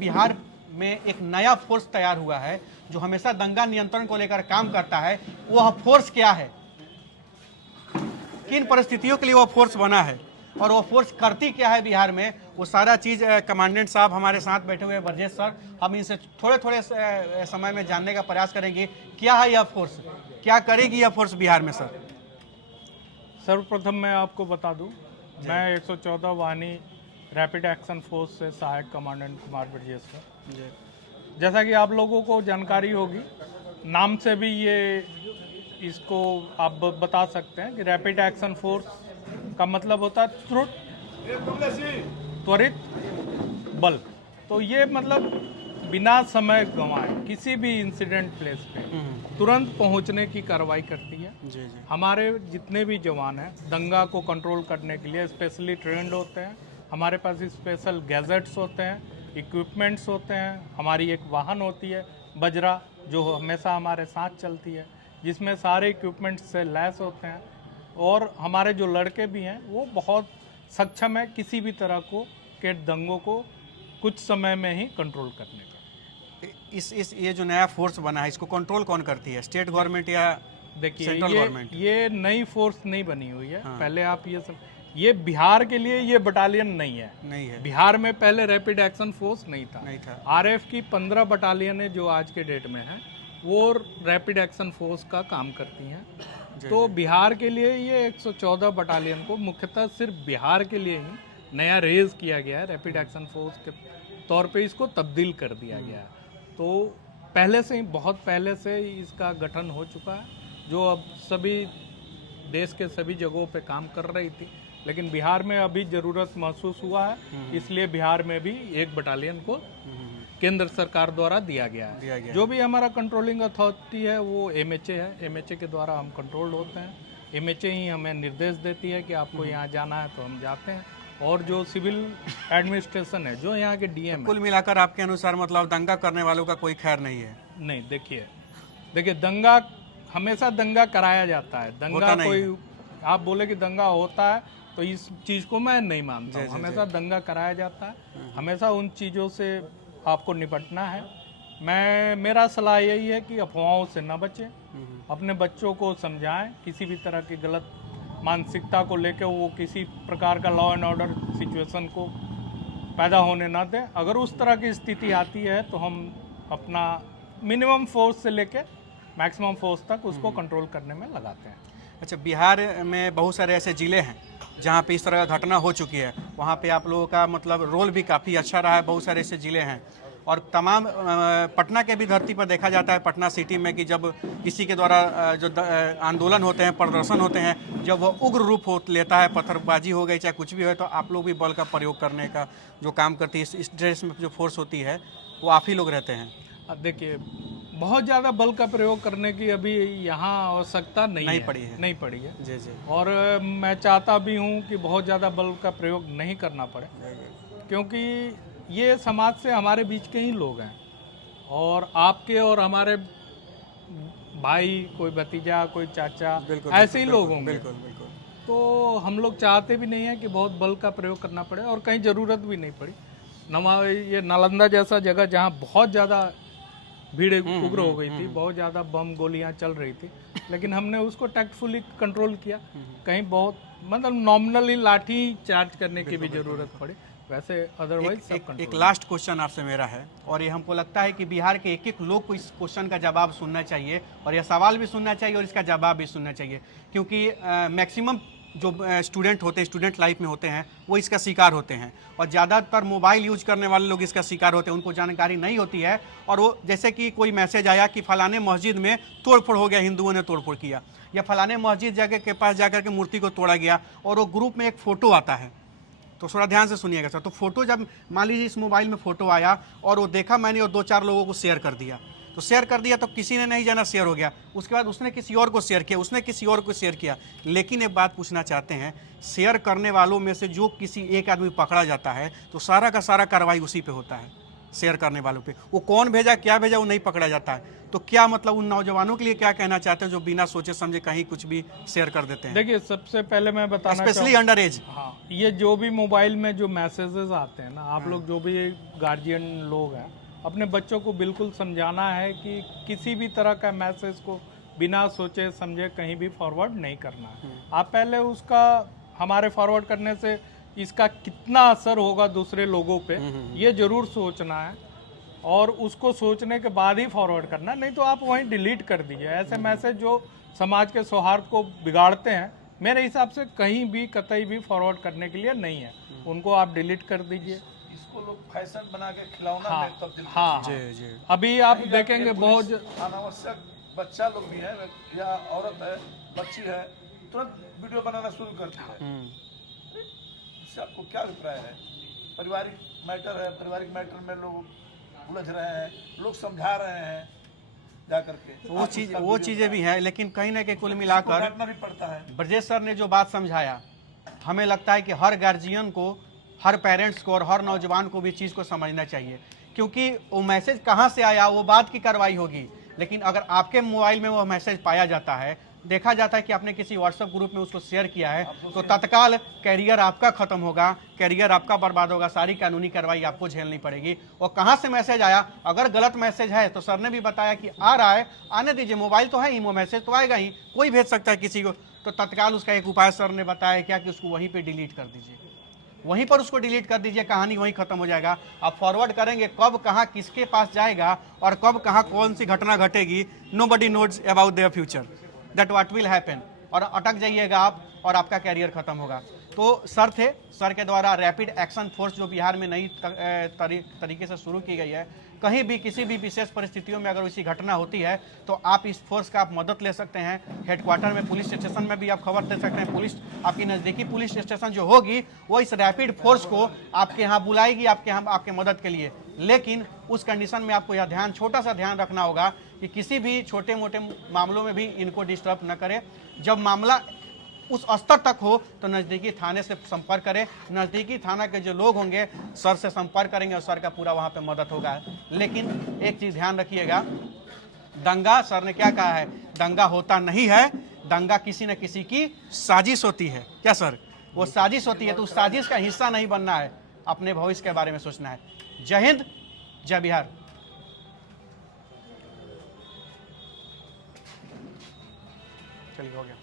बिहार में एक नया फोर्स तैयार हुआ है जो हमेशा दंगा नियंत्रण को लेकर काम करता है। वह फोर्स क्या है, किन परिस्थितियों के लिए वह फोर्स बना है और वह फोर्स करती क्या है बिहार में, वो सारा चीज़ कमांडेंट साहब हमारे साथ बैठे हुए ब्रजेश सर, हम इनसे थोड़े थोड़े समय में जानने का प्रयास करेंगे क्या है यह फोर्स, क्या करेगी यह फोर्स बिहार में। सर सर्वप्रथम मैं आपको बता दूं, मैं 114 वाहिनी रैपिड एक्शन फोर्स से सहायक कमांडेंट कुमार ब्रजेश सर। जैसा कि आप लोगों को जानकारी होगी, नाम से भी ये इसको आप बता सकते हैं कि रैपिड एक्शन फोर्स का मतलब होता है त्वरित बल। तो ये मतलब बिना समय गंवाए किसी भी इंसिडेंट प्लेस पे तुरंत पहुंचने की कार्रवाई करती है। जी जी। हमारे जितने भी जवान हैं दंगा को कंट्रोल करने के लिए स्पेशली ट्रेंड होते हैं। हमारे पास स्पेशल गैजेट्स होते हैं, इक्विपमेंट्स होते हैं। हमारी एक वाहन होती है बजरा, जो हमेशा हमारे साथ चलती है, जिसमें सारे इक्विपमेंट्स से लैस होते हैं। और हमारे जो लड़के भी हैं वो बहुत सक्षम है किसी भी तरह के दंगों को कुछ समय में ही कंट्रोल करने का। इस ये जो नया फोर्स बना है इसको कंट्रोल कौन करती है, स्टेट गवर्नमेंट या देखिए सेंट्रल गवर्नमेंट? ये नई फोर्स नहीं बनी हुई है। हाँ। पहले आप ये बिहार के लिए ये बटालियन नहीं है। बिहार में पहले रैपिड एक्शन फोर्स नहीं था। आरएफ की 15 बटालियनें जो आज के डेट में हैं वो रैपिड एक्शन फोर्स का काम करती हैं। तो बिहार के लिए ये 114 बटालियन को मुख्यतः सिर्फ बिहार के लिए ही नया रेज किया गया है। रैपिड एक्शन फोर्स के तौर पे इसको तब्दील कर दिया गया है। तो पहले से ही, बहुत पहले से ही इसका गठन हो चुका है, जो अब सभी देश के सभी जगहों पे काम कर रही थी। लेकिन बिहार में अभी ज़रूरत महसूस हुआ है, इसलिए बिहार में भी एक बटालियन को केंद्र सरकार द्वारा दिया गया है। जो भी हमारा कंट्रोलिंग अथॉरिटी है वो एमएचए है। एमएचए के द्वारा हम कंट्रोल होते हैं। एमएचए ही हमें निर्देश देती है कि आपको यहाँ जाना है तो हम जाते हैं। और जो सिविल एडमिनिस्ट्रेशन है, जो यहाँ के डीएम, कुल मिलाकर आपके अनुसार मतलब दंगा करने वालों का कोई खैर नहीं है? नहीं, देखिए दंगा हमेशा दंगा कराया जाता है। दंगा कोई आप बोले कि दंगा होता है तो इस चीज़ को मैं नहीं मानता हूँ। हमेशा दंगा कराया जाता है, हमेशा उन चीज़ों से आपको निपटना है। मेरा सलाह यही है कि अफवाहों से न बचें, अपने बच्चों को समझाएं, किसी भी तरह की गलत मानसिकता को लेकर वो किसी प्रकार का लॉ एंड ऑर्डर सिचुएशन को पैदा होने ना दें। अगर उस तरह की स्थिति आती है तो हम अपना मिनिमम फोर्स से लेकर मैक्सिमम फोर्स तक उसको कंट्रोल करने में लगाते हैं। अच्छा, बिहार में बहुत सारे ऐसे ज़िले हैं जहाँ पे इस तरह का घटना हो चुकी है, वहाँ पे आप लोगों का मतलब रोल भी काफ़ी अच्छा रहा है। बहुत सारे ऐसे ज़िले हैं और तमाम पटना के भी धरती पर देखा जाता है, पटना सिटी में, कि जब किसी के द्वारा जो आंदोलन होते हैं, प्रदर्शन होते हैं, जब वो उग्र रूप लेता है, पत्थरबाजी हो गई चाहे कुछ भी हो, तो आप लोग भी बल का प्रयोग करने का जो काम करती है, इस ड्रेस में जो फोर्स होती है वो आप ही लोग रहते हैं। अब देखिए, बहुत ज़्यादा बल का प्रयोग करने की अभी यहाँ आवश्यकता नहीं पड़ी है। जी जी। और मैं चाहता भी हूँ कि बहुत ज़्यादा बल का प्रयोग नहीं करना पड़े, क्योंकि ये समाज से हमारे बीच के ही लोग हैं और आपके और हमारे भाई, कोई भतीजा, कोई चाचा, ऐसे ही लोग होंगे। बिल्कुल। तो हम लोग चाहते भी नहीं है कि बहुत बल का प्रयोग करना पड़े, और कहीं ज़रूरत भी नहीं पड़ी। ये नालंदा जैसा जगह जहाँ बहुत ज़्यादा भीड़ उग्र हो गई थी, बहुत ज़्यादा बम गोलियां चल रही थी, लेकिन हमने उसको टैक्टफुली कंट्रोल किया। कहीं बहुत मतलब नॉमिनली लाठी चार्ज करने की भी ज़रूरत पड़ी, वैसे अदरवाइज एक लास्ट क्वेश्चन आपसे मेरा है, और ये हमको लगता है कि बिहार के एक लोग को इस क्वेश्चन का जवाब सुनना चाहिए, और यह सवाल भी सुनना चाहिए और इसका जवाब भी सुनना चाहिए, क्योंकि मैक्सिमम जो स्टूडेंट होते हैं, स्टूडेंट लाइफ में होते हैं, वो इसका शिकार होते हैं, और ज़्यादातर मोबाइल यूज करने वाले लोग इसका शिकार होते हैं। उनको जानकारी नहीं होती है, और वो जैसे कि कोई मैसेज आया कि फलाने मस्जिद में तोड़फोड़ हो गया, हिंदुओं ने तोड़फोड़ किया, या फलाने मस्जिद जगह के पास जाकर के मूर्ति को तोड़ा गया, और वो ग्रुप में एक फ़ोटो आता है। तो थोड़ा ध्यान से सुनिएगा सर। तो फोटो जब मान लीजिए इस मोबाइल में फ़ोटो आया और वो देखा मैंने, और 2-4 लोगों को शेयर कर दिया, तो शेयर कर दिया तो किसी ने नहीं जाना, शेयर हो गया। उसके बाद उसने किसी और को शेयर किया, उसने किसी और को शेयर किया। लेकिन एक बात पूछना चाहते हैं, शेयर करने वालों में से जो किसी एक आदमी पकड़ा जाता है तो सारा का सारा कार्रवाई उसी पे होता है। शेयर करने वालों पे। वो कौन भेजा क्या भेजा वो नहीं पकड़ा जाता है। तो क्या मतलब उन नौजवानों के लिए क्या कहना चाहते हैं जो बिना सोचे समझे कहीं कुछ भी शेयर कर देते हैं? देखिए, सबसे पहले मैं बताना स्पेशली अंडर एज। हाँ, ये जो भी मोबाइल में जो मैसेजेस आते हैं ना, आप लोग जो भी गार्जियन लोग हैं, अपने बच्चों को बिल्कुल समझाना है कि किसी भी तरह का मैसेज को बिना सोचे समझे कहीं भी फॉरवर्ड नहीं करना है। आप पहले उसका, हमारे फॉरवर्ड करने से इसका कितना असर होगा दूसरे लोगों पे, ये जरूर सोचना है और उसको सोचने के बाद ही फॉरवर्ड करना, नहीं तो आप वहीं डिलीट कर दीजिए। ऐसे मैसेज जो समाज के सौहार्द को बिगाड़ते हैं, मेरे हिसाब से कहीं भी कतई भी फॉरवर्ड करने के लिए नहीं है, उनको आप डिलीट कर दीजिए। इसको लोग फैशन बना के खिलौना हाँ, में तब्दील हाँ, जी जी। अभी आप देखेंगे बहुत अनावश्यक बच्चा लोग भी है या औरत है, बच्ची है, तुरंत वीडियो बनाना शुरू करती है। इससे आपको क्या अभिप्राय है? पारिवारिक मैटर है, पारिवारिक मैटर में लोग उलझ रहे हैं, लोग समझा रहे हैं जा करके। वो चीज़ें भी हैं, लेकिन कहीं ना कहीं कुल मिलाकर डांटना भी पड़ता है। ब्रजेश सर ने जो बात समझाया, हमें लगता है कि हर गार्जियन को, हर पेरेंट्स को और हर नौजवान को भी चीज़ को समझना चाहिए, क्योंकि वो मैसेज कहाँ से आया वो बात की कार्रवाई होगी। लेकिन अगर आपके मोबाइल में वो मैसेज पाया जाता है, देखा जाता है कि आपने किसी व्हाट्सएप ग्रुप में उसको शेयर किया है, तो तत्काल कैरियर आपका खत्म होगा, कैरियर आपका बर्बाद होगा, सारी कानूनी कार्रवाई आपको झेलनी पड़ेगी। और कहाँ से मैसेज आया, अगर गलत मैसेज है तो सर ने भी बताया कि आ रहा है, आने दीजिए, मोबाइल तो है ही, वो मैसेज तो आएगा ही, कोई भेज सकता है किसी को। तो तत्काल उसका एक उपाय सर ने बताया क्या कि उसको वहीं पर डिलीट कर दीजिए, वहीं पर उसको डिलीट कर दीजिए, कहानी वहीं खत्म हो जाएगा। आप फॉरवर्ड करेंगे, कब कहाँ किसके पास जाएगा और कब कहाँ कौन सी घटना घटेगी, nobody knows about their future, that what will happen, और अटक जाइएगा आप और आपका कैरियर खत्म होगा। तो सर थे, सर के द्वारा रैपिड एक्शन फोर्स जो बिहार में नई तरीके से शुरू की गई है, कहीं भी किसी भी विशेष परिस्थितियों में अगर ऐसी घटना होती है तो आप इस फोर्स का आप मदद ले सकते हैं। हेडक्वार्टर में, पुलिस स्टेशन में भी आप खबर दे सकते हैं। पुलिस, आपकी नज़दीकी पुलिस स्टेशन जो होगी वो इस रैपिड फोर्स को आपके यहाँ बुलाएगी, आपके यहाँ आपके मदद के लिए। लेकिन उस कंडीशन में आपको यह ध्यान, छोटा सा ध्यान रखना होगा कि किसी भी छोटे मोटे मामलों में भी इनको डिस्टर्ब न करें। जब मामला उस स्तर तक हो तो नज़दीकी थाने से संपर्क करें, नज़दीकी थाना के जो लोग होंगे सर से संपर्क करेंगे और सर का पूरा वहाँ पे मदद होगा। लेकिन एक चीज़ ध्यान रखिएगा, दंगा, सर ने क्या कहा है, दंगा होता नहीं है, दंगा किसी न किसी की साजिश होती है। क्या सर? वो साजिश होती है, तो उस साजिश का हिस्सा नहीं बनना है, अपने भविष्य के बारे में सोचना है। जय हिंद, जय बिहार। चलिए, हो गया।